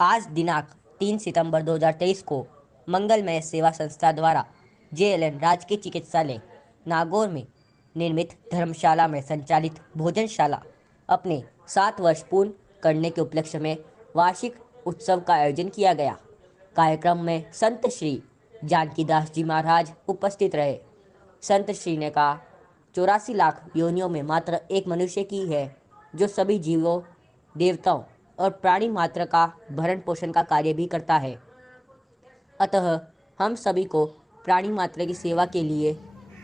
आज दिनांक 3 सितंबर 2023 को मंगलमय सेवा संस्था द्वारा JLN राजकीय चिकित्सालय नागौर में निर्मित धर्मशाला में संचालित भोजनशाला अपने 7 वर्ष पूर्ण करने के उपलक्ष्य में वार्षिक उत्सव का आयोजन किया गया। कार्यक्रम में संत श्री जानकीदास जी महाराज उपस्थित रहे। संत श्री ने कहा, 84 लाख योनियों में मात्र एक मनुष्य की है जो सभी जीवों, देवताओं और प्राणी मात्र का भरण पोषण का कार्य भी करता है। अतः हम सभी को प्राणी मात्र की सेवा के लिए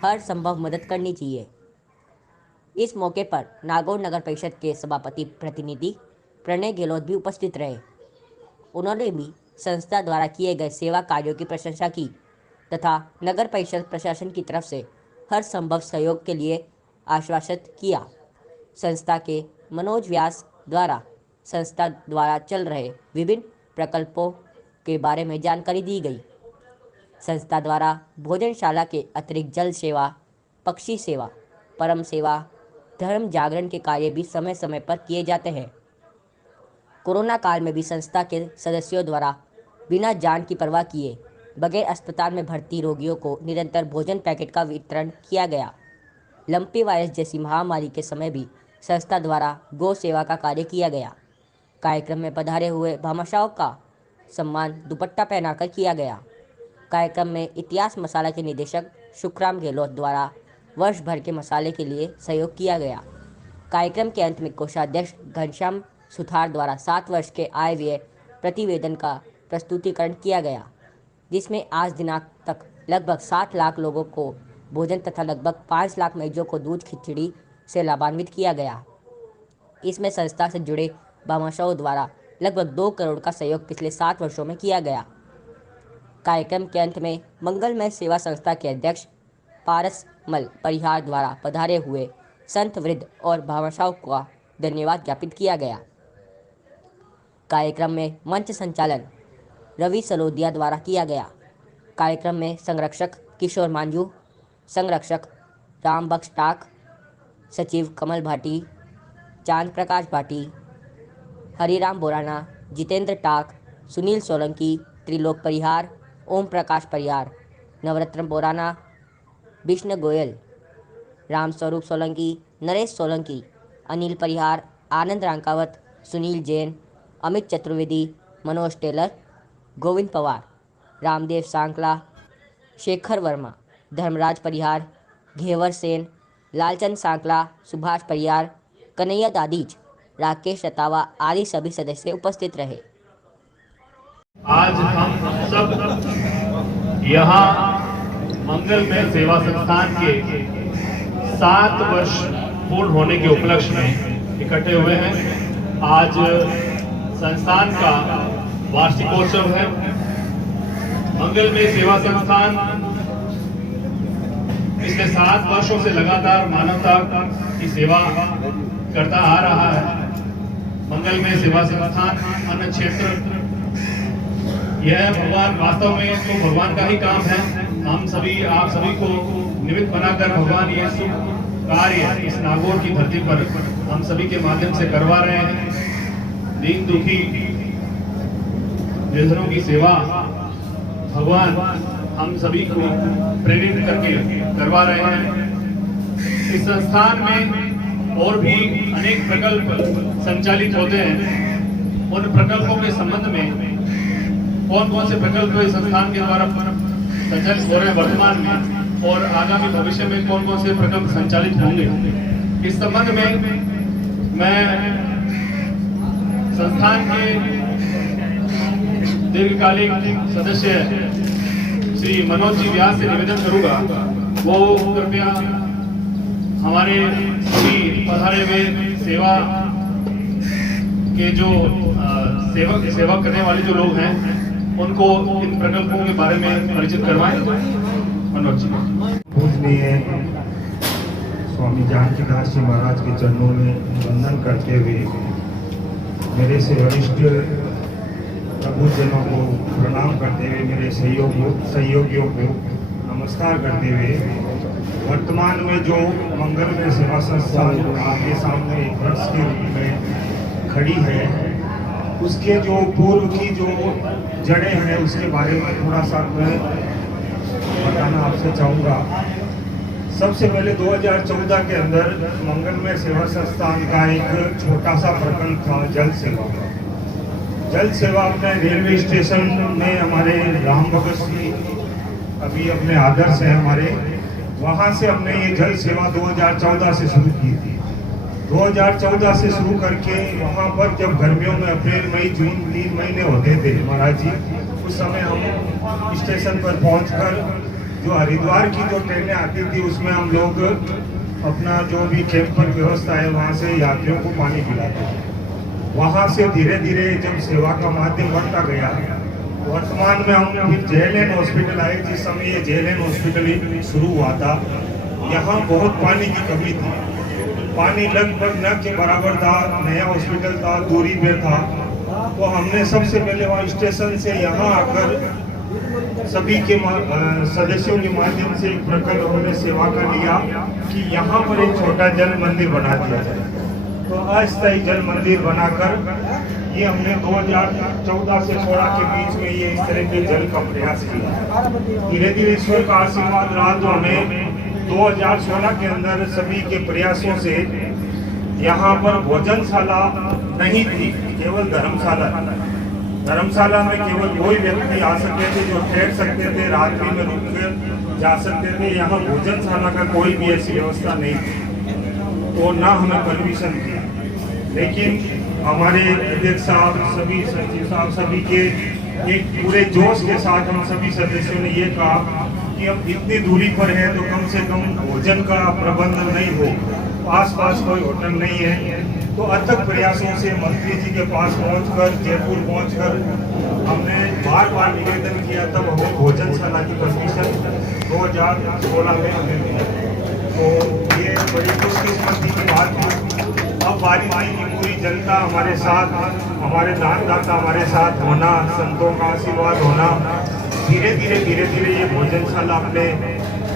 हर संभव मदद करनी चाहिए। इस मौके पर नागौर नगर परिषद के सभापति प्रतिनिधि प्रणय गहलोत भी उपस्थित रहे। उन्होंने भी संस्था द्वारा किए गए सेवा कार्यों की प्रशंसा की तथा नगर परिषद प्रशासन की तरफ से हर संभव सहयोग के लिए आश्वासित किया। संस्था के मनोज व्यास द्वारा संस्था द्वारा चल रहे विभिन्न प्रकल्पों के बारे में जानकारी दी गई। संस्था द्वारा भोजनशाला के अतिरिक्त जल सेवा, पक्षी सेवा, परम सेवा, धर्म जागरण के कार्य भी समय समय पर किए जाते हैं। कोरोना काल में भी संस्था के सदस्यों द्वारा बिना जान की परवाह किए बगैर अस्पताल में भर्ती रोगियों को निरंतर भोजन पैकेट का वितरण किया गया। लंपी वायरस जैसी महामारी के समय भी संस्था द्वारा गौ सेवा का कार्य किया गया। कार्यक्रम में पधारे हुए भामाशाहों का सम्मान दुपट्टा पहनाकर किया गया। कार्यक्रम में इतिहास मसाला के निदेशक शुक्राम गहलोत द्वारा वर्ष भर के मसाले के लिए सहयोग किया गया। कार्यक्रम के अंत में कोषाध्यक्ष घनश्याम सुथार द्वारा 7 वर्ष के आय व्यय प्रतिवेदन का प्रस्तुतिकरण किया गया, जिसमें आज दिनांक तक लगभग 7 लाख लोगों को भोजन तथा लगभग 5 लाख मरीजों को दूध खिचड़ी से लाभान्वित किया गया। इसमें संस्था से जुड़े भामाशाहों द्वारा लगभग 2 करोड़ का सहयोग पिछले 7 वर्षों में किया गया। कार्यक्रम के अंत में मंगलमय सेवा संस्था के अध्यक्ष पारसमल परिहार द्वारा पधारे हुए संत वृद्ध और भामाशाहों का धन्यवाद ज्ञापित किया गया। कार्यक्रम में मंच संचालन रवि सलोदिया द्वारा किया गया। कार्यक्रम में संरक्षक किशोर मांझू, संरक्षक राम बख्श टाक, सचिव कमल भाटी, चांद प्रकाश भाटी, हरिराम बोराना, जितेंद्र टाक, सुनील सोलंकी, त्रिलोक परिहार, ओम प्रकाश परिहार, नवरत्न बोराना, विष्णु गोयल, राम स्वरूप सोलंकी, नरेश सोलंकी, अनिल परिहार, आनंद रांकावत, सुनील जैन, अमित चतुर्वेदी, मनोज टेलर, गोविंद पवार, रामदेव सांकला, शेखर वर्मा, धर्मराज परिहार, घेवर सेन, लालचंद सांकला, सुभाष परिहार, कन्हैया दादीज, राकेश रतावा आदि सभी सदस्य उपस्थित रहे। आज हम सब यहाँ मंगलमय सेवा संस्थान के 7 वर्ष पूर्ण होने के उपलक्ष्य में इकट्ठे हुए हैं। आज संस्थान का वार्षिकोत्सव है। मंगलमय सेवा संस्थान पिछले 7 वर्षों से लगातार मानवता की सेवा करता आ रहा है। मंगलमय सेवा संस्थान अन्य क्षेत्र यह भगवान वास्तव में तो भगवान का ही काम है। हम सभी आप सभी को निमित्त बनाकर भगवान ये शुभ कार्य इस नागौर की धरती पर हम सभी के माध्यम से करवा रहे हैं। दीन दुखी निर्धनों की सेवा भगवान हम सभी को प्रेरित करके करवा रहे हैं। इस संस्थान में और भी अनेक प्रकल्प संचालित होते हैं। उन प्रकल्पों के संबंध में कौन कौन से प्रकल्प इस संस्थान के द्वारा संचालित हो रहे हैं वर्तमान में और आगामी भविष्य में कौन कौन से प्रकल्प संचालित होंगे, इस संबंध में मैं संस्थान के दीर्घकालीन सदस्य श्री मनोज जी व्यास से निवेदन करूंगा, वो कृपया हमारे सभी पधारे हुए सेवा के जो सेवा करने वाले जो लोग हैं उनको इन प्रकल्पों के बारे में परिचित करवाएं। मनोज जी। पूजनीय स्वामी जानकीदास जी महाराज के चरणों में वंदन करते हुए मेरे से वरिष्ठ प्रभुजनों को प्रणाम करते हुए मेरे सहयोगियों को नमस्कार करते हुए वर्तमान में जो मंगलमय सेवा संस्था आपके सामने एक वर्ष के रूप में खड़ी है, उसके जो पूर्व की जो जड़ें हैं उसके बारे में थोड़ा सा मैं बताना आपसे चाहूँगा। सबसे पहले 2014 के अंदर मंगलमय सेवा संस्थान का एक छोटा सा प्रकल्प था जल सेवा का। जल सेवा अपने रेलवे स्टेशन में हमारे राम भगत सिंह अभी अपने आदर्श हैं हमारे, वहाँ से हमने ये जल सेवा 2014 से शुरू की थी। 2014 से शुरू करके वहाँ पर जब गर्मियों में अप्रैल मई जून 3 महीने होते थे महाराज जी, उस समय हम स्टेशन पर पहुँचकर जो हरिद्वार की जो ट्रेनें आती थी उसमें हम लोग अपना जो भी कैंपर व्यवस्था है वहाँ से यात्रियों को पानी पिलाते थे। वहाँ से धीरे धीरे जब सेवा का माध्यम बढ़ता गया, वर्तमान में हम फिर JLN हॉस्पिटल आए। जिस समय ये JLN हॉस्पिटल शुरू हुआ था, यहाँ बहुत पानी की कमी थी, पानी लगभग न के बराबर था, नया हॉस्पिटल था, दूरी पे था। तो हमने सबसे पहले वहाँ स्टेशन से यहाँ आकर सभी के सदस्यों के माध्यम से एक प्रकल्प हमने सेवा का लिया कि यहाँ पर एक छोटा जल मंदिर बना दिया जाए। तो अस्थायी जल मंदिर बनाकर ये हमने 2014 से 16 के बीच में ये इस तरह के जल का प्रयास किया। धीरे धीरे ईश्वर का आशीर्वाद रहा तो हमें 2016 के अंदर सभी के प्रयासों से यहाँ पर भोजनशाला नहीं थी, केवल धर्मशाला। धर्मशाला में केवल वही व्यक्ति आ सकते थे जो ठहर सकते थे, रात्रि में रुक कर जा सकते थे। यहाँ भोजनशाला का कोई भी ऐसी व्यवस्था नहीं थी, तो ना हमें परमिशन थी। लेकिन हमारे अध्यक्ष साहब, सभी सचिव साहब, सभी के एक पूरे जोश के साथ हम सभी सदस्यों ने ये कहा कि हम इतनी दूरी पर हैं तो कम से कम भोजन का प्रबंध नहीं हो, आस पास कोई होटल नहीं है। तो अथक प्रयासों से मंत्री जी के पास पहुंचकर, जयपुर पहुंचकर हमने बार बार निवेदन किया, तब हमें भोजनशाला की परमिशन 2016 में हमें मिली। तो ये बड़ी खुशकिस्मती की बात है। अब बारी की पूरी जनता हमारे साथ, हमारे दानदाता हमारे साथ होना, संतों का आशीर्वाद होना, धीरे धीरे ये भोजनशाला अपने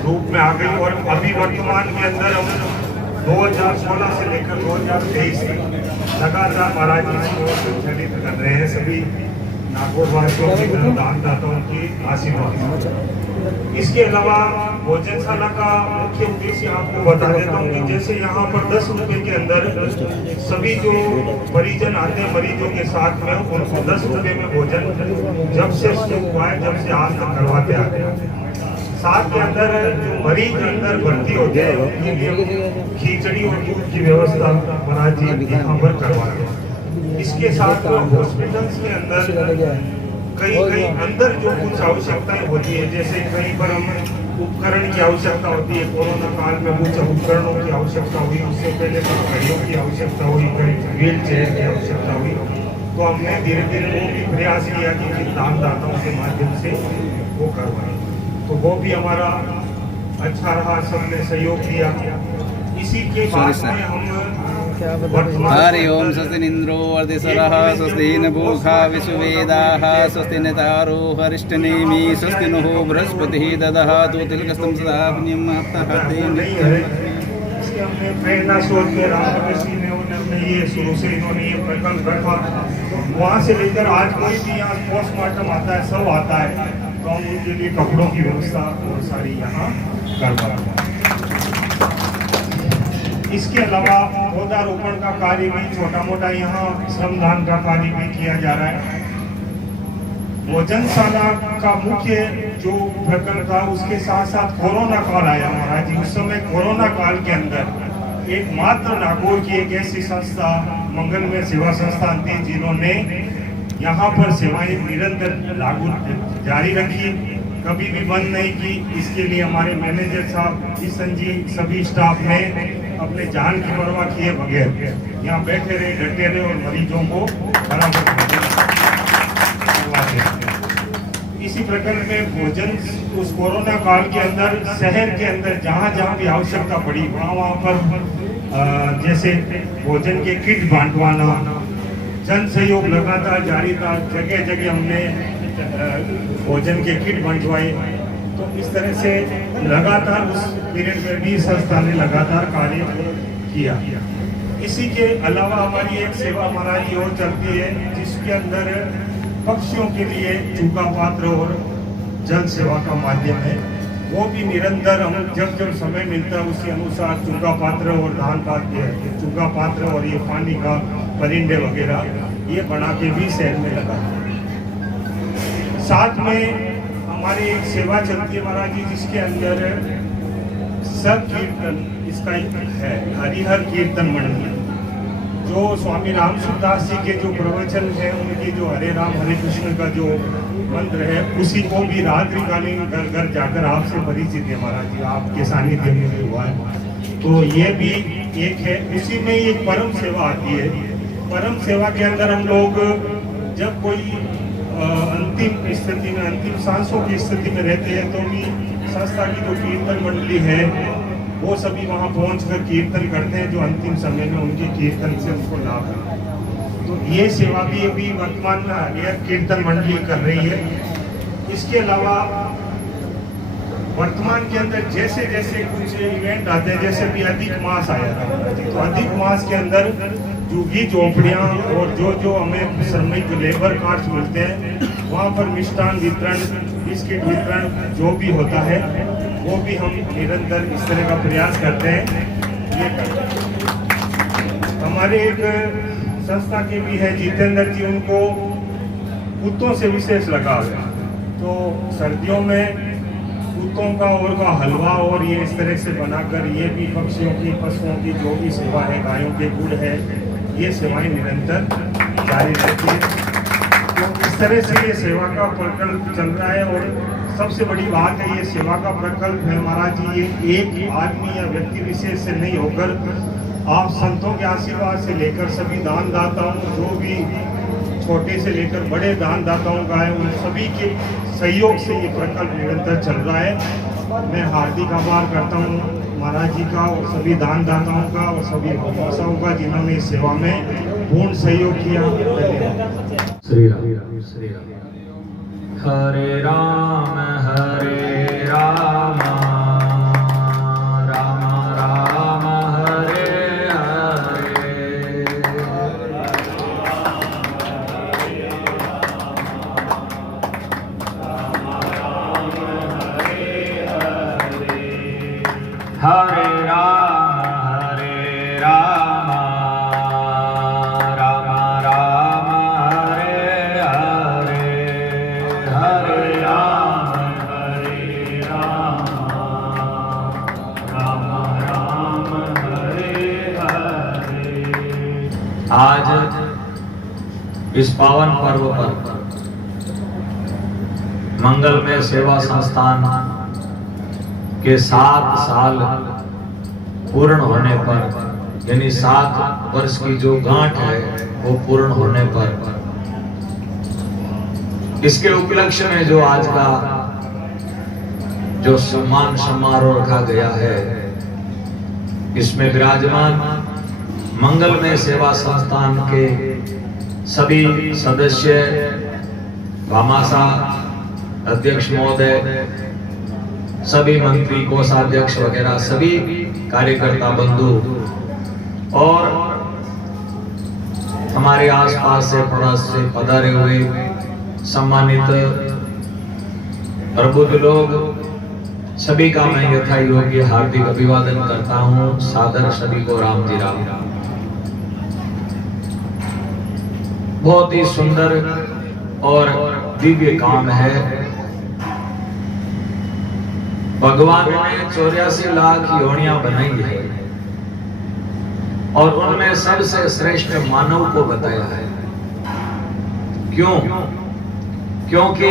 रूप में आ गई। और अभी वर्तमान के अंदर हम 2016 से लेकर 2023 तक लगातार महाराज जी को संचालित कर रहे हैं, सभी नागौरवासियों की दानदाताओं की आशीर्वाद। इसके अलावा भोजनशाला का मुख्य उद्देश्य आपको बता देता हूँ कि जैसे यहाँ पर 10 रुपए के अंदर सभी जो परिजन आते हैं मरीजों के साथ में, उनको 10 रुपए में भोजन जब से शुरू हुआ है, जब से आज तक करवाते आ रहे हैं। साथ के अंदर जो मरीज अंदर भर्ती होते हैं उनके लिए खिचड़ी और दूध की व्यवस्था महाराज जी यहाँ पर करवा रहे हैं। इसके साथ हॉस्पिटल्स के अंदर कहीं अंदर जो कुछ आवश्यकताएं होती है, जैसे कहीं पर हम उपकरण की आवश्यकता होती है, कोरोना काल में कुछ उपकरणों की आवश्यकता हुई, उससे पहले कुछ घड़ियों की आवश्यकता हुई, कहीं व्हील चेयर की आवश्यकता हुई, तो हमने धीरे धीरे वो भी प्रयास किया कि दानदाताओं के माध्यम से वो करवाएं। तो वो भी हमारा अच्छा रहा, सबने सहयोग दिया। इसी के बाद में हम हरि ओम स्वस्ति इंद्रो वर्धिसरः स्वस्ति न भूखा विश्ववेदाः स्वस्ति न तारो हरिष्ठनेमि स्वस्ति नो बृहस्पतिः ददहातु तिलकस्तं सदा पुण्यं महतः तेन। इसके हमने प्रेरणा स्रोत में रामकृष्ण ने उन्होंने ये शुरू से इन्होंने ये प्रकल्प रखा, वहाँ से लेकर आज कोई भी यहाँ पोस्टमार्टम आता है, सब आता है, तो हम उनके लिए कपड़ों की व्यवस्था बहुत सारी यहाँ करवा रहे हैं। इसके अलावा पौधारोपण का कार्य भी छोटा मोटा यहाँ श्रमदान का कार्य भी किया जा रहा है। भोजनशाला का मुख्य जो प्रकल्प था, उसके साथ साथ कोरोना काल आया महाराज जी। उस समय कोरोना काल के अंदर एकमात्र नागौर की एक ऐसी संस्था मंगलमय सेवा संस्थान थी जिन्होंने यहाँ पर सेवाएं निरंतर लागू जारी रखी, कभी भी बंद नहीं की। इसके लिए हमारे मैनेजर साहब किशन जी, सभी स्टाफ ने अपने जान की परवाह किए बगैर यहाँ बैठे रहे, डटे रहे और मरीजों को बराबर इसी प्रकार में भोजन उस कोरोना काल के अंदर शहर के अंदर जहाँ भी आवश्यकता पड़ी वहाँ पर जैसे भोजन के किट बांटवाना, जन सहयोग लगातार जारी था। जगह जगह हमने भोजन के किट बांटवाए। तो इस तरह से लगातार उस पीरियड में भी संस्था ने लगातार कार्य किया। इसी के अलावा हमारी एक सेवा महाराज जी और चलती है, जिसके अंदर पक्षियों के लिए चूका पात्र और जल सेवा का माध्यम है। वो भी निरंतर हम जब जब समय मिलता है उसी अनुसार चूका पात्र और दान पात्र, चूका पात्र और ये पानी का परिंदे वगैरह ये बना के भी शहर में लगा। साथ में हमारी एक सेवा चलती है महाराज जी, जिसके अंदर सब कीर्तन इसका है, हरिहर कीर्तन मंडली, जो स्वामी राम सुखदास जी के जो प्रवचन है, उनके जो हरे राम हरे कृष्ण का जो मंत्र है, उसी को भी रात्रिकालीन घर घर जाकर आपसे परिचित है महाराज जी, आपके सानिध्य में भी हुआ है। तो ये भी एक है। उसी में एक परम सेवा आती है। परम सेवा के अंदर हम लोग जब कोई अंतिम स्थिति में, अंतिम सांसों की स्थिति में रहते हैं, तो भी संस्था की जो कीर्तन मंडली है वो सभी वहाँ पहुँचकर कीर्तन करते हैं, जो अंतिम समय में उनके कीर्तन से उनको लाभ है। तो ये सेवा भी अभी वर्तमान में हरिहर कीर्तन मंडली कर रही है। इसके अलावा वर्तमान के अंदर जैसे जैसे कुछ इवेंट आते हैं, जैसे भी अधिक मास आया था, तो अधिक मास के अंदर झुग्गी झोपड़ियाँ और जो हमें श्रमिक लेबर कार्ड्स मिलते हैं, वहाँ पर मिष्ठान वितरण, बिस्किट वितरण जो भी होता है, वो भी हम निरंतर इस तरह का प्रयास करते हैं। ये करते हैं। हमारे एक संस्था के भी है जितेंद्र जी, उनको कुत्तों से विशेष लगाव है। तो सर्दियों में कुत्तों का और का हलवा और ये इस तरह से बनाकर ये भी पक्षियों की, पशुओं की जो भी सेवा है, गायों के गुड़ है, ये सेवाएं निरंतर जारी रहती है। तो इस तरह से ये सेवा का प्रकल्प चल रहा है। और सबसे बड़ी बात है, ये सेवा का प्रकल्प है महाराज जी, ये एक आदमी या व्यक्ति विशेष से नहीं होकर, आप संतों के आशीर्वाद से लेकर सभी दानदाताओं, जो भी छोटे से लेकर बड़े दानदाताओं का है, उन सभी के सहयोग से ये प्रकल्प निरंतर चल रहा है। मैं हार्दिक आभार करता हूँ महाराज जी का और सभी दानदाताओं का और सभी भक्तों का, जिन्होंने इस सेवा में पूर्ण सहयोग किया। श्री राम श्री राम। हरे राम हरे राम, राम राम हरे हरे। हरे राम हरे राम, राम राम हरे हरे। हरे राम हरे राम, राम राम हरे हरे। आज इस पावन पर्व पर मंगलमय सेवा संस्थान के 7 साल पूर्ण होने पर, यानी 7 वर्ष की जो गांठ है वो पूर्ण होने पर, इसके उपलक्ष्य में जो आज का जो सम्मान समारोह रखा गया है, इसमें विराजमान मंगलमय सेवा संस्थान के सभी सदस्य, भामासा अध्यक्ष महोदय, सभी मंत्री, कोषाध्यक्ष वगैरह सभी कार्यकर्ता बंधु और हमारे आसपास से पड़ोस से पधारे हुए सम्मानित प्रबुद्ध लोग, सभी का मैं यथा योग्य हार्दिक अभिवादन करता हूं। सादर सभी को राम जी राम। बहुत ही सुंदर और दिव्य काम है। भगवान ने 84 लाख योनियां बनाई है और उनमें सबसे श्रेष्ठ मानव को बताया है। क्यों? क्योंकि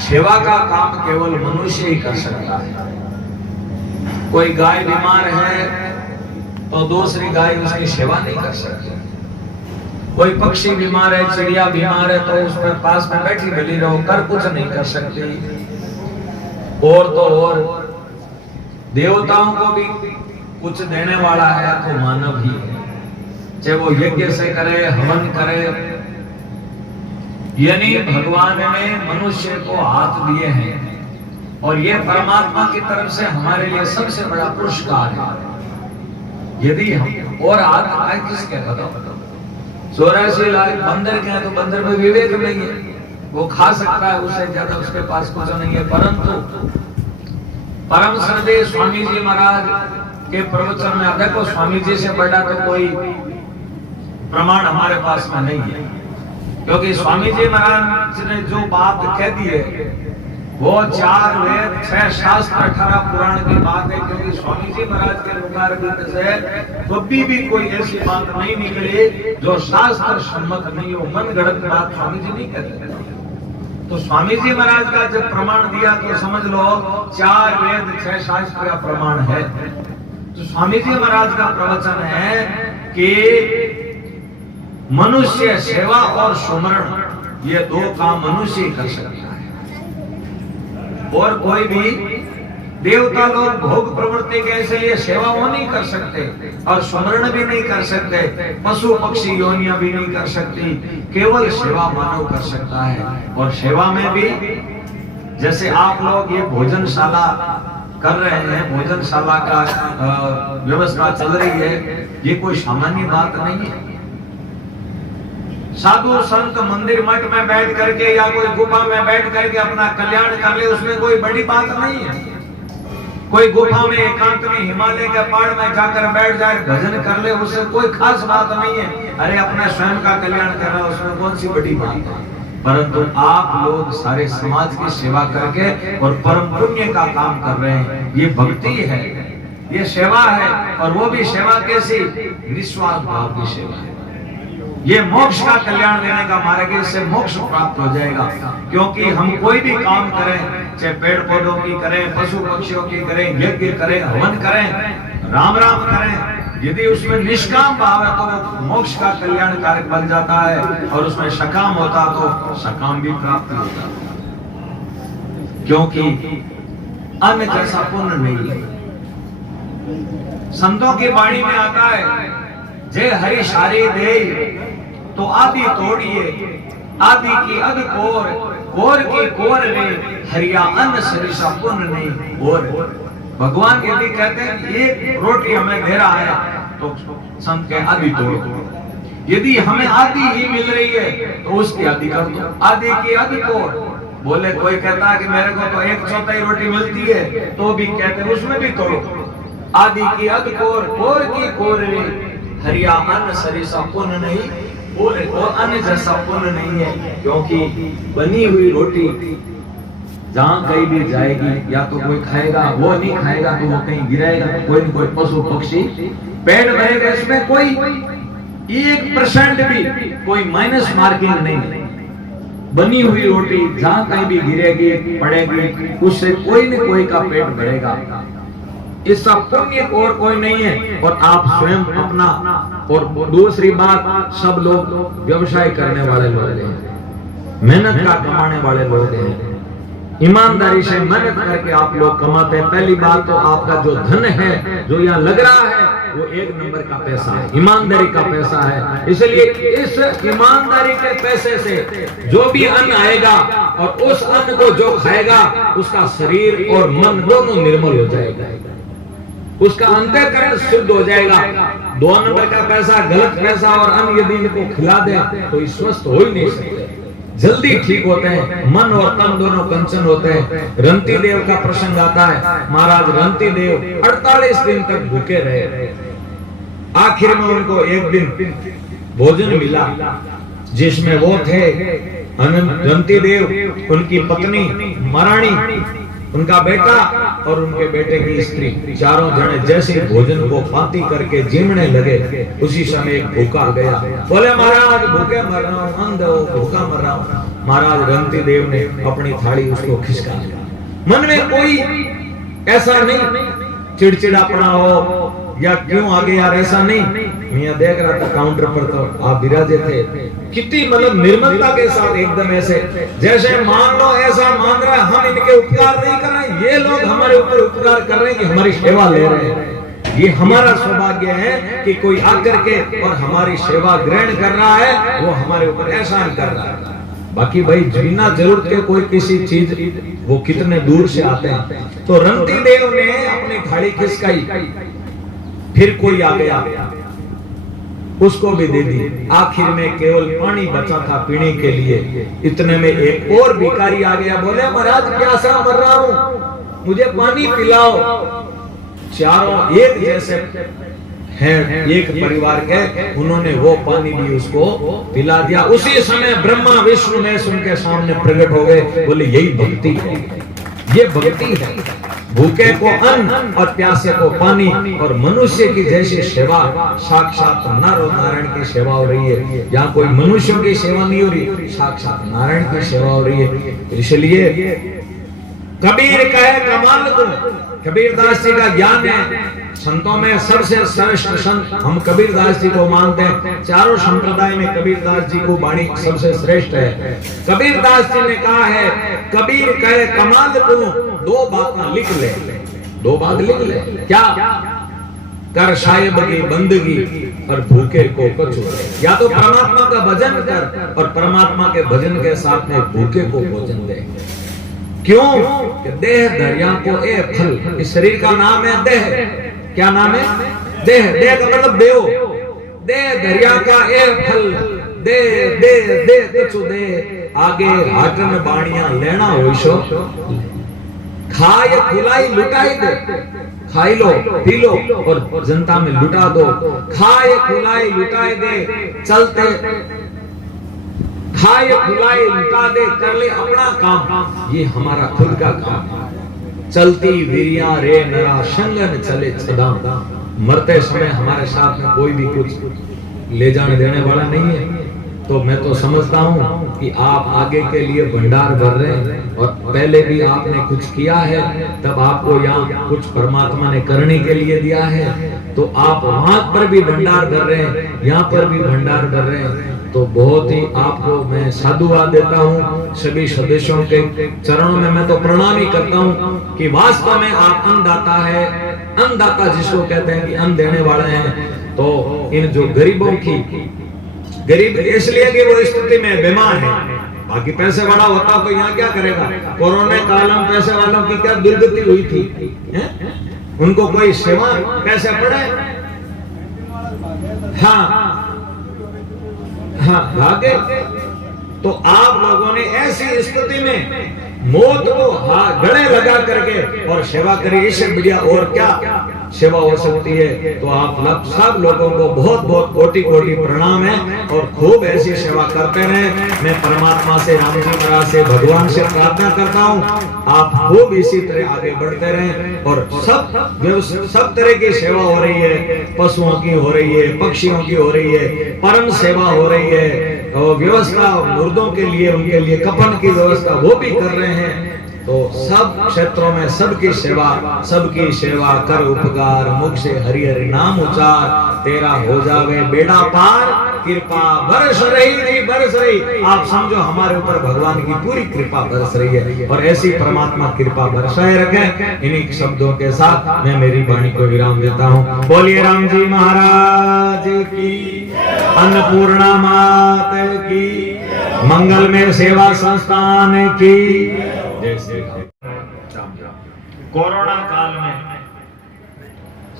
सेवा का काम केवल मनुष्य ही कर सकता है। कोई गाय बीमार है तो दूसरी गाय उसकी सेवा नहीं कर सकती। कोई पक्षी बीमार है, चिड़िया बीमार है, तो उसके पास में बैठी भली रहो, कर कुछ नहीं कर सकती। और तो और देवताओं को भी कुछ देने वाला है तो मानव ही है। चाहे वो यज्ञ से करे, हवन करे, यानी भगवान ने मनुष्य को हाथ दिए हैं और ये परमात्मा की तरफ से हमारे लिए सबसे बड़ा पुरस्कार है। यदि हम और आज किसके बताओ 84 लाख बंदर के हैं, तो बंदर में विवेक नहीं है, वो खा सकता है, उससे ज्यादा उसके पास कुछ नहीं है। परंतु परम श्रद्धेय स्वामी जी महाराज के प्रवचन में देखो, स्वामी जी से बड़ा तो कोई प्रमाण हमारे पास में नहीं है, क्योंकि स्वामी जी महाराज ने जो बात कह दी है वो 4 वेद 6 शास्त्र 18 पुराण की बात है। क्योंकि स्वामी जी महाराज के मुखारबिंद से कभी भी कोई ऐसी बात नहीं निकली जो शास्त्र सम्मत नहीं हो, मन गढ़ंत बात स्वामी जी नहीं कहते। तो स्वामी जी महाराज का जब प्रमाण दिया तो समझ लो 4 वेद 6 शास्त्र का प्रमाण है। तो स्वामी जी महाराज का प्रवचन है कि मनुष्य सेवा और सुमरण ये 2 काम मनुष्य ही कर सकता है, और कोई भी देवता लोग भोग प्रवृत्ति के ऐसे ये सेवा वो नहीं कर सकते और सुमरण भी नहीं कर सकते, पशु पक्षी योनियां भी नहीं कर सकती, केवल सेवा मानव कर सकता है। और सेवा में भी जैसे आप लोग ये भोजनशाला कर रहे हैं, भोजनशाला का व्यवस्था चल रही है, ये कोई सामान्य बात नहीं है। साधु संत मंदिर मठ में बैठ करके या कोई गुफा में बैठ करके अपना कल्याण कर ले, उसमें कोई बड़ी बात नहीं है। कोई गुफा में एकांत में हिमालय के पहाड़ में जाकर बैठ जाए भजन कर ले, उससे कोई खास बात नहीं है। अरे अपने स्वयं का कल्याण कर रहा है, उसमें कौन सी बड़ी बात है। परंतु आप लोग सारे समाज की सेवा करके और परम पुण्य का काम कर रहे हैं, ये भक्ति है, ये सेवा है। और वो भी सेवा कैसी, निस्वार्थ भाव की सेवा है। ये मोक्ष का कल्याण देने का मार्ग है, इससे मोक्ष प्राप्त हो जाएगा। क्योंकि हम कोई भी काम करें, चाहे पेड़ पौधों की करें, पशु पक्षियों की करें, यज्ञ करें, हवन करें, राम राम करें, यदि उसमें निष्काम भाव है तो मोक्ष का कल्याण कारक बन जाता है, और उसमें सकाम होता तो सकाम भी प्राप्त होता। क्योंकि अन्न जैसा पुण्य नहीं है। संतों की वाणी में आता है, जय हरि सारे दे तो आदि तोड़िए, आदि की अध कोर, कोर की कोर रे, हरिया अन्न सरिसा पुण्य नहीं और। भगवान यदि कहते हैं एक रोटी हमें दे रहा है तो संत के आदि तोड़ो। यदि हमें आदि ही मिल रही है तो उसकी आदि कर दो, आदि की अध कोर। बोले कोई कहता है कि मेरे को तो 1/4 रोटी मिलती है, तो भी कहते हैं उसमें भी तोड़ो। आदि की अध कोर, कोर की कोर रे, हरिया अन्न सरिसा पुण्य नहीं और अन्न जैसा पुण्य नहीं है। क्योंकि बनी हुई रोटी जहां कहीं भी जाएगी, या तो कोई खाएगा, वो नहीं खाएगा तो वो कहीं गिराएगा, कोई न कोई पशु पक्षी पेट भरेगा। इसमें कोई 1% भी कोई माइनस मार्किंग नहीं। बनी हुई रोटी जहां कहीं भी गिरेगी, पड़ेगी, उससे कोई न कोई का पेट भरेगा। इसका पुण्य और कोई नहीं है। और आप स्वयं अपना, और दूसरी बात, सब लोग व्यवसाय करने वाले लोग हैं, मेहनत का कमाने वाले लोग हैं, ईमानदारी से मेहनत करके आप लोग कमाते हैं। पहली बात तो आपका जो धन है, जो यहाँ लग रहा है, वो 1 नंबर का पैसा है, ईमानदारी का पैसा है। इसलिए इस ईमानदारी के पैसे से जो भी अन्न आएगा, और उस अन्न को जो खाएगा, उसका शरीर और मन दोनों निर्मल हो जाएगा, उसका अंतःकरण शुद्ध हो जाएगा। 2 नंबर का पैसा, गलत पैसा और अन्न यदि इनको खिला दे तो स्वस्थ हो ही नहीं सकते, जल्दी ठीक होते हैं। मन और तन दोनों कंचन होते हैं। रंती देव का प्रसंग आता है। महाराज रंती देव 48 दिन तक भूखे रहे। आखिर में उनको एक दिन भोजन मिला, जिसमें वो थे रंती देव, उनकी पत्नी महारानी, उनका बेटा और उनके बेटे की स्त्री, चारों जने जैसे भोजन को फांती करके जीमने लगे, उसी समय एक भूखा गया। बोले महाराज भूखे मर रहा हूँ, अंध हो, भूखा मर रहा हूँ। महाराज रंती देव ने अपनी थाली उसको खिसका दिया। मन में कोई ऐसा नहीं चिड़चिड़ापना हो या क्यों आगे यार, ऐसा नहीं। मैं देख रहा था काउंटर पर, तो आप विराजे थे, कितनी मतलब निर्मलता के साथ एकदम ऐसे जैसे मान लो ऐसा मान रहा है हम इनके उपकार नहीं कर रहे, ये लोग हमारे ऊपर उपकार कर रहे हैं कि हमारी सेवा ले रहे हैं। ये हमारा सौभाग्य है कि कोई आकर के और हमारी सेवा ग्रहण कर रहा है, वो हमारे ऊपर एहसान कर रहा है। बाकी भाई बिना जरूरत के कोई किसी चीज, वो कितने दूर से आते हैं। तो रंती देव ने अपनी थाली खिसकाई, फिर कोई आ गया, उसको भी दे दी। आखिर में केवल पानी बचा था पीने के लिए। इतने में एक और भिखारी आ गया, बोले महाराज प्यासा मर रहा हूं, मुझे पानी पिलाओ। चारों एक जैसे हैं, एक परिवार के, उन्होंने वो पानी भी उसको पिला दिया। उसी समय ब्रह्मा विष्णु महेश उनके सामने प्रकट हो गए, बोले यही भक्ति है, ये भक्ति है। भूखे को अन्न और प्यासे को पानी, और मनुष्य की जैसी सेवा साक्षात नर और नारायण की सेवा हो रही है। यहाँ कोई मनुष्यों की सेवा नहीं हो रही, साक्षात नारायण की सेवा हो रही है। इसलिए कबीर कहे कमाल को, कबीरदास जी का ज्ञान है। संतों में सबसे श्रेष्ठ संत हम कबीरदास जी को मानते हैं। चारों संप्रदाय में कबीरदास जी को वाणी सबसे श्रेष्ठ है। कबीरदास जी ने कहा है, कबीर कहे कमाल को, दो बातें लिख ले, दो बात लिख ले। क्या? कर साहिब की बंदगी और भूखे को कछु दे। या तो परमात्मा का भजन कर और परमात्मा के भजन के साथ में भूखे को भोजन दे। क्यों? कि देह धैर्य को ए फल, इस शरीर का नाम है देह। क्या नाम है? देह। देह का मतलब देव। देह धैर्य का ए फल, दे दे दे कछु दे, आगे हाटन बाणियां लेना होइसो। खाए खुलाई लुटाई दे, खाई लो पी लो और जनता में लुटा दो। खाए खुलाई लुटाई दे, चलते खाए खुलाई लुटा दे, कर ले अपना काम, ये हमारा खुद का काम है। चलती वीरिया रे नरा संगन चले सदा। मरते समय हमारे साथ में कोई भी कुछ ले जाने देने वाला नहीं है। तो मैं तो समझता हूँ कि आप आगे के लिए भंडार भर रहे हैं, और पहले भी आपने कुछ किया है, तब आपको यहाँ कुछ परमात्मा ने करने के लिए दिया है। तो आप वहां पर भी भंडार भर रहे हैं, यहाँ पर भी भंडार भर रहे हैं। तो बहुत ही आपको मैं साधुवाद देता हूँ। सभी सदस्यों के चरणों में मैं तो प्रणाम ही करता हूँ कि वास्तव में आप अन्नदाता है। अन्नदाता जिसको कहते हैं कि अन्न देने वाले हैं। तो इन जो गरीबों की, गरीब इसलिए कि वो स्थिति में बीमार है, बाकी पैसे वाला होता तो यहाँ क्या करेगा। कोरोना काल में पैसे वालों की क्या दुर्गति हुई थी, उनको कोई सेवा पैसे पड़े, हाँ हाँ भागे। तो आप लोगों ने ऐसी स्थिति में मौत को गले लगा करके और सेवा करी, इससे बढ़िया और क्या सेवा हो सकती है। तो आप सब लोगों को बहुत बहुत कोटि कोटि प्रणाम है, और खूब ऐसी सेवा करते रहे। मैं परमात्मा से, राम जी महाराज से, भगवान से प्रार्थना करता हूँ आप खूब इसी तरह आगे बढ़ते रहें। और सब तरह की सेवा हो रही है, पशुओं की हो रही है, पक्षियों की हो रही है, परम सेवा हो रही है, और व्यवस्था मुर्दों के लिए, उनके लिए कफन की व्यवस्था वो भी कर रहे हैं। तो सब क्षेत्रों में सबकी सेवा कर उपकार, मुख से हरि हरि नाम उचार, तेरा हो जावे बेड़ा पार, कृपा बरस रही जी बरस रही। आप समझो हमारे ऊपर भगवान की पूरी कृपा बरस रही है, और ऐसी परमात्मा कृपा बरसाए रखे। इन्हीं शब्दों के साथ मैं मेरी वाणी को विराम देता हूँ। बोलिए राम जी महाराज की, अन्नपूर्णा मात की, मंगल में सेवा संस्थान की। कोरोना काल में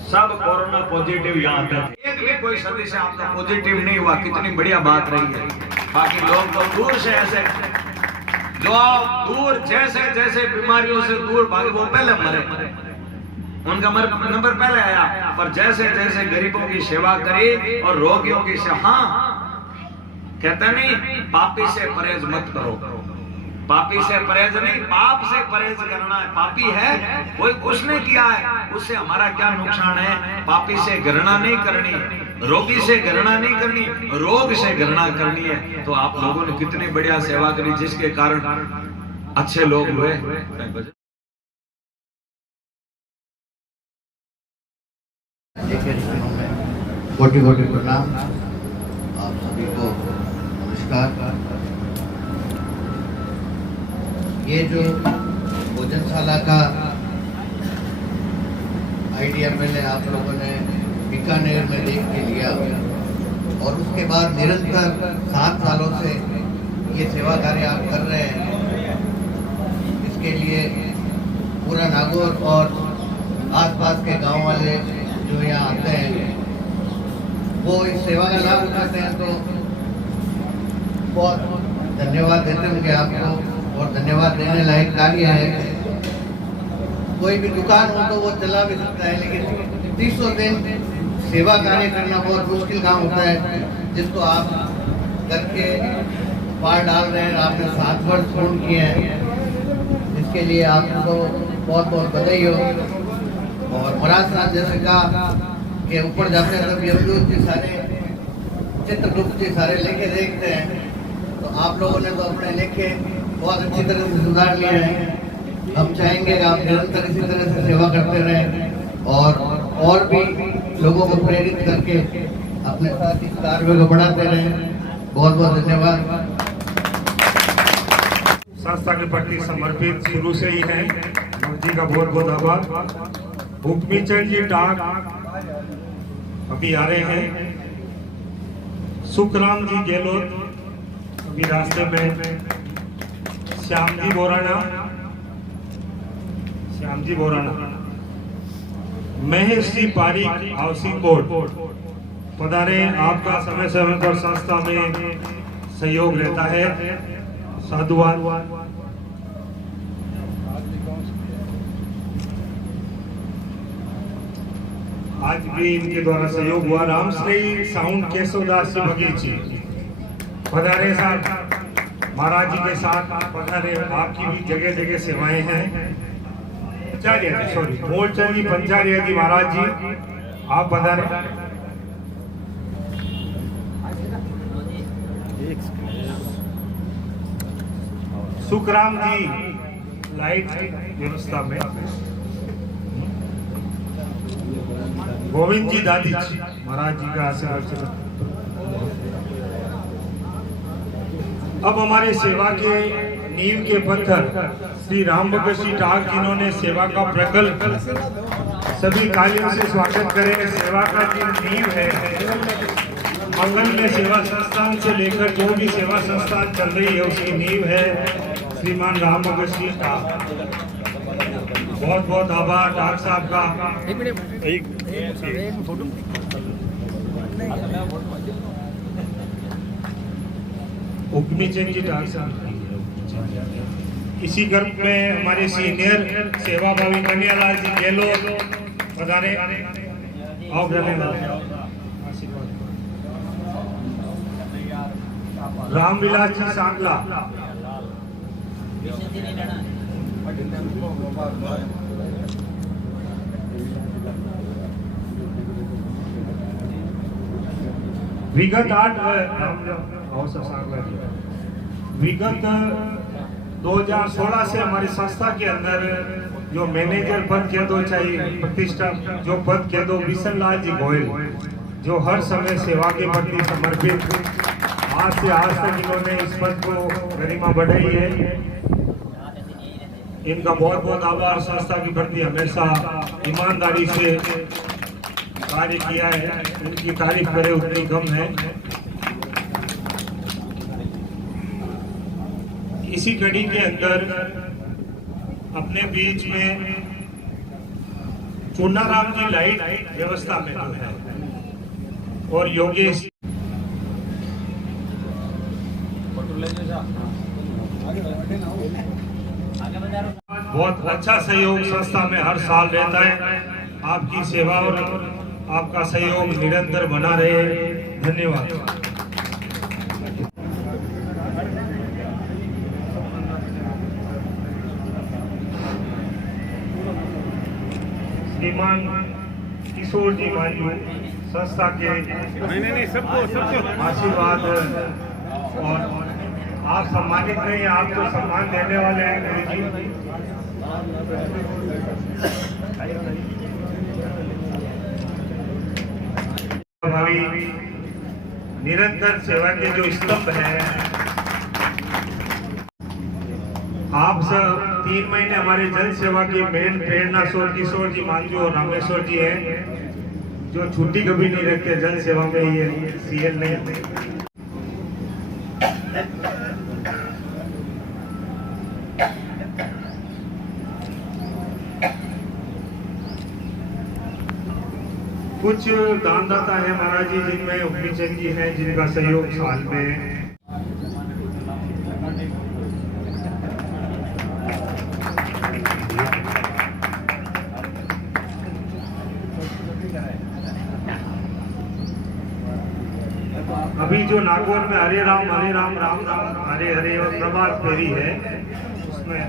सब कोरोना पॉजिटिव यहाँ थे, एक भी कोई सदस्य आपका पॉजिटिव नहीं हुआ, कितनी बढ़िया बात रही है। बाकी लोग तो दूर से ऐसे, जो दूर जैसे जैसे बीमारियों से दूर भागे वो पहले मरे, उनका नंबर पहले आया। पर जैसे जैसे गरीबों की सेवा करी और रोगियों की सेवा, हाँ कहते नहीं पापी से परहेज मत करो, पापी से परहेज नहीं, पाप से परहेज करना है। पापी है कोई, उसने किया है, उससे हमारा क्या नुकसान है। पापी से घृणा नहीं करनी, रोगी से घृणा नहीं करनी, रोग से घृणा करनी है। तो आप लोगों ने कितनी बढ़िया सेवा करी, जिसके कारण अच्छे लोग हुए। कोटि कोटि प्रणाम, आप सभी को नमस्कार। ये जो भोजनशाला का आइडिया पहले आप लोगों ने बीकानेर में देख के लिया, और उसके बाद निरंतर 7 सालों से ये सेवा कार्य आप कर रहे हैं। इसके लिए पूरा नागौर और आसपास के गांव वाले जो यहाँ आते हैं वो इस सेवा का लाभ उठाते हैं, तो बहुत धन्यवाद देते होंगे आपको, और धन्यवाद देने लायक कार्य है। कोई भी दुकान हो तो वो चला भी सकता है, लेकिन 300 दिन सेवा कार्य करना बहुत मुश्किल काम होता है, जिसको आप करके पार डाल रहे हैं। आपने 7 वर्ष पूर्ण किए हैं, इसके लिए आपको बहुत बहुत बधाई हो। और महाराज साहब जैसे कहा कि ऊपर जाते हैं तब यमदूत जी सारे, चित्रगुप्त जी सारे लेके देखते हैं, तो आप लोगों ने तो अपने लेके बहुत अच्छी तरह से सुधार लिए हैं। हम चाहेंगे कि आप निरंतर इसी तरह से सेवा करते रहें और भी लोगों को प्रेरित करके अपने साथ इस कार्य को बढ़ाते रहें। बहुत बहुत धन्यवाद। संस्था के प्रति समर्पित शुरू से ही है, जी का बहुत बहुत आभार। हुक्मीचंद जी डाक अभी आ रहे हैं, सुखराम जी गहलोत अभी रास्ते में, श्याम जी बोराना, महेश जी पारिक हाउसिंग बोर्ड पधारे। आपका समय समय पर संस्था में सहयोग रहता है, साधुवाद। आज भी इनके द्वारा सहयोग हुआ। रामश्री साउंड केशवदास जी बगीची पधारे साहब, महाराज जी के साथ पधारे। आपकी भी जगह जगह सेवाएं हैं। पंचारिया जी, सॉरी, मोलचंद जी पंचारिया जी महाराज जी आप पधारे। सुखराम जी लाइट व्यवस्था में, गोविंद जी दादी महाराज जी का आशीर्वाद। अब हमारे सेवा के नींव के पत्थर श्री राम भगत जी डाक, जिन्होंने सेवा का प्रकल्प, सभी तालियों से स्वागत करें। सेवा का जो नींव है, मंगल में सेवा संस्थान से लेकर जो भी सेवा संस्थान चल रही है उसकी नींव है श्रीमान राम भगत जी डाक। बहुत बहुत आभार डाक साहब का। हुक्मीचंद जी डाक साहब, इसी गर्भ में हमारे सीनियर सेवाभावी कन्यालाल जी गहलोत पधारे। आओ रामविलास जी सांगला, विगत 2016 से हमारी संस्था के अंदर जो मैनेजर पद कह दो, चाहे प्रतिष्ठा जो पद कह दो, बिशन लाल जी गोयल, जो हर समय सेवा के प्रति समर्पित, आज से आज तक इन्होंने इस पद को गरिमा बढ़ाई है। इनका बहुत बहुत आभार। संस्था के प्रति हमेशा ईमानदारी से कार्य किया है, उनकी तारीफ करे उतनी कम है। इसी कड़ी के अंदर अपने बीच में चूनाराम जी लाइट व्यवस्था में जो है, और योगेश बहुत अच्छा सहयोग संस्था में हर साल रहता है। आपकी सेवा और आपका सहयोग निरंतर बना रहे। धन्यवाद। श्रीमान किशोर जी मांझू संस्था के आशीर्वाद, और आप सम्मानित नहीं, आपको सम्मान देने वाले हैं भावी। निरंतर सेवा के जो स्तंभ हैं, आप सब 3 महीने हमारे जन सेवा के मेन प्रेरणा स्रोत किशोर जी मांझू और रामेश्वर जी हैं, जो छुट्टी कभी नहीं रखते जन सेवा में। ये सीएल नहीं, कुछ दानदाता है महाराज जी, जिनमें उपनीचंद जी हैं, जिनका सहयोग साल में अभी जो नागौर में हरे राम राम राम हरे हरे और प्रभात फेरी है, उसमें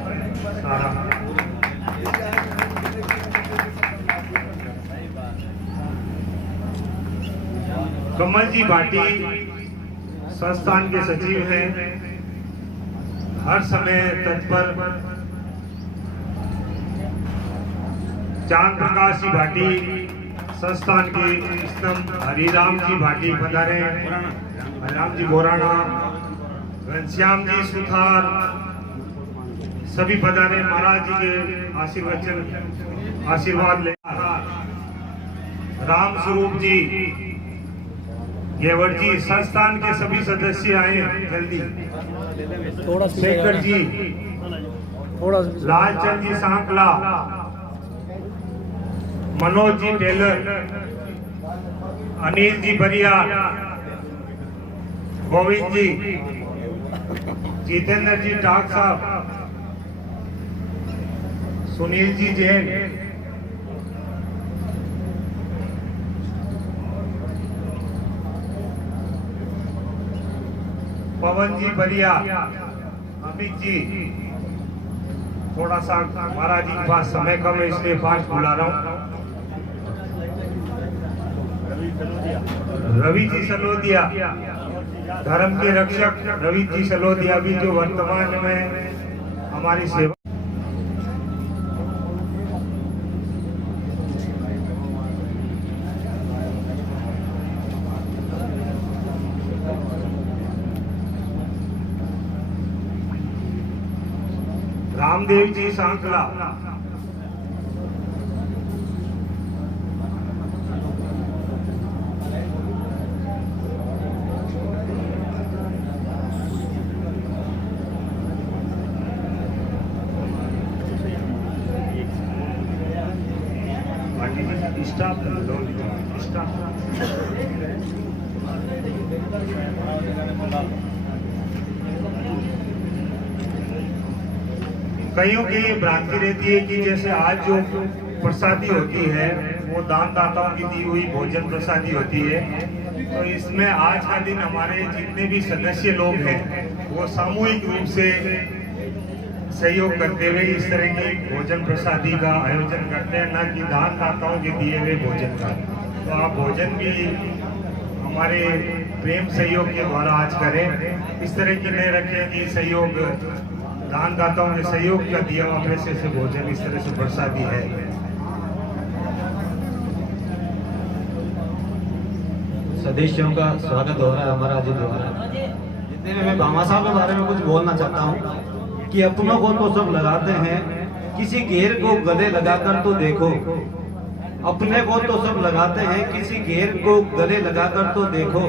सारा कमल जी भाटी संस्थान के सचिव हैं, हर समय तत्पर। चांद प्रकाश जी भाटी संस्थान के स्तंभ, हरिराम जी भाटी पधारे, हरिराम जी बोराना, घनश्याम जी सुथार, सभी पधारे। महाराज जी के आशीर्वाद ले। राम स्वरूप जी गेवर जी, संस्थान के सभी सदस्य आए जल्दी। शेखर जी, लालचंद जी सांकला, मनोज जी टेलर, अनिल जी बरिया, गोविंद जी, जितेंद्र जी टाक साहब, सुनील जी जैन, पवन जी बरिया, अमित जी। थोड़ा सा महाराज जी के पास समय कम है, इसलिए फास्ट बुला रहा हूँ। रवि जी सलोदिया, धर्म के रक्षक रवि जी सलोदिया भी, जो वर्तमान में हमारी सेवा। रामदेव जी सांकला, कईयों की ये भ्रांति रहती है कि जैसे आज जो प्रसादी होती है वो दानदाताओं की दी हुई भोजन प्रसादी होती है, तो इसमें आज का दिन हमारे जितने भी सदस्य लोग हैं वो सामूहिक रूप से सहयोग करते हुए इस तरह की भोजन प्रसादी का आयोजन करते हैं, न कि दानदाताओं के दिए हुए भोजन का। तो आप भोजन भी हमारे प्रेम सहयोग के द्वारा आज करें, इस तरह की नहीं रखें कि सहयोग दानदाताओं के सहयोग का दिया हुआ पैसे से भोजन इस तरह से प्रसादी है। सदस्यों का स्वागत हो रहा है हमारा जी द्वारा। जितने में मैं भामा साहब के बारे में कुछ बोलना चाहता हूँ कि अपनों को तो सब लगाते हैं, किसी घेर को गले लगाकर तो देखो। अपने को तो सब लगाते हैं, किसी घेर को गले लगाकर तो देखो।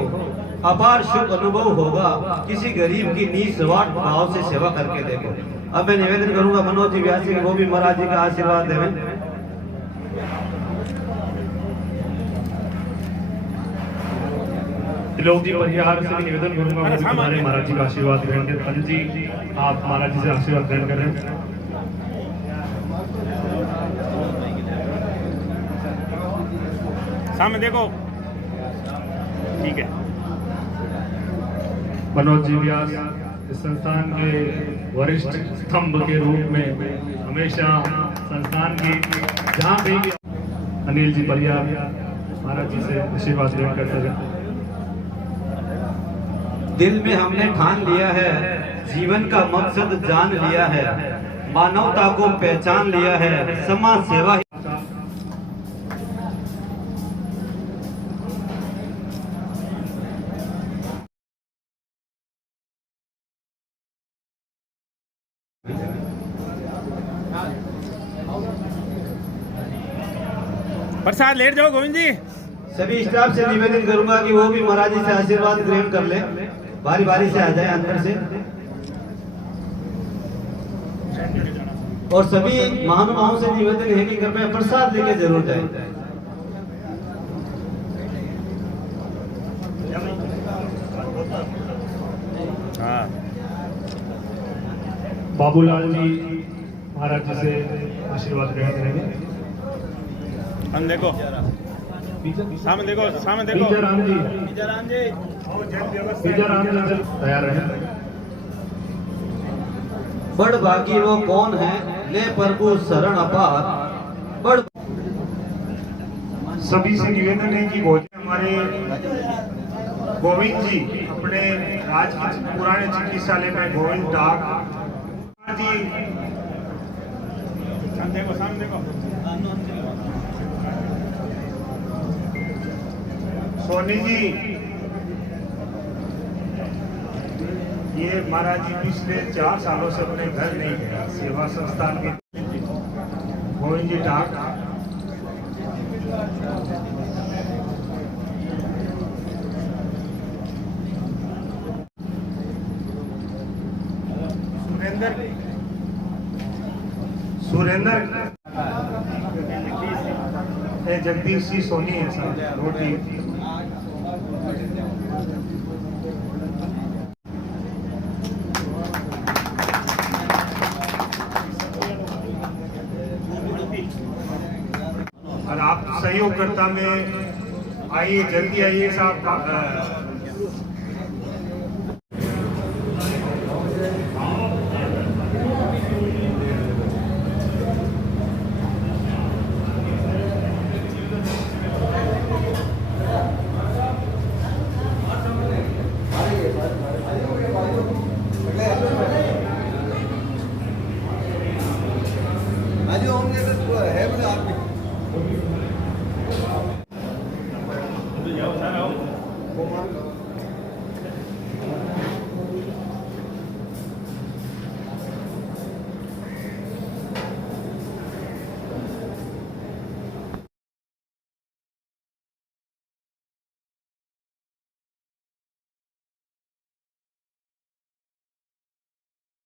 अपार शुभ अनुभव होगा, किसी गरीब की निस्वार्थ भाव से सेवा करके देखो। अब मैं निवेदन करूंगा मनोज जी व्यास जी, वो भी महाराज जी का आशीर्वाद देवें। लोग जी परिहार से निवेदन करूंगा, वो भी हमारे महाराज जी का आशीर्वाद ग्रहण करें। पंडित जी, आप महाराज जी से आशीर्वाद ग्रहण कर रहे हैं। सामने देखो, ठीक है। मनोज जी व्यास इस संस्थान के वरिष्ठ स्तंभ के रूप में हमेशा संस्थान की जहाँ भी अनिल जी परिहार महाराज जी से आशीर्वाद ग्रहण करते हैं। दिल में हमने ठान लिया है, जीवन का मकसद जान लिया है, मानवता को पहचान लिया है, समाज सेवा। प्रसाद लेट जाओ गोविंद जी। सभी स्टाफ से निवेदन करूंगा कि वो भी महाराज जी से आशीर्वाद ग्रहण कर ले, बारी बारी से आ जाए अंदर से। और सभी महानुभावों से निवेदन है कि कृपया प्रसाद लेके जरूर जाए। बाबूलाल जी महाराज जी से आशीर्वाद ग्रहण करेंगे। हम देखो सामने देखो पीछे राम जी तैयार रहे। बड़ भागी वो कौन है ले प्रभु शरण अपार। बड़ सभी से निवेदन है कि भोजन हमारे गोविंद जी अपने पुराने चिकित्सालय में गोविंद डाक जी सामने देखो सोनी जी, ये महाराज जी पिछले 4 सालों से अपने घर नहीं गए। सेवा संस्थान के गोविंद जी डाक सुरेंद्र जगदीश जी सोनी है सर रोटी। और आप सहयोगकर्ता में आइए, जल्दी आइए साहब।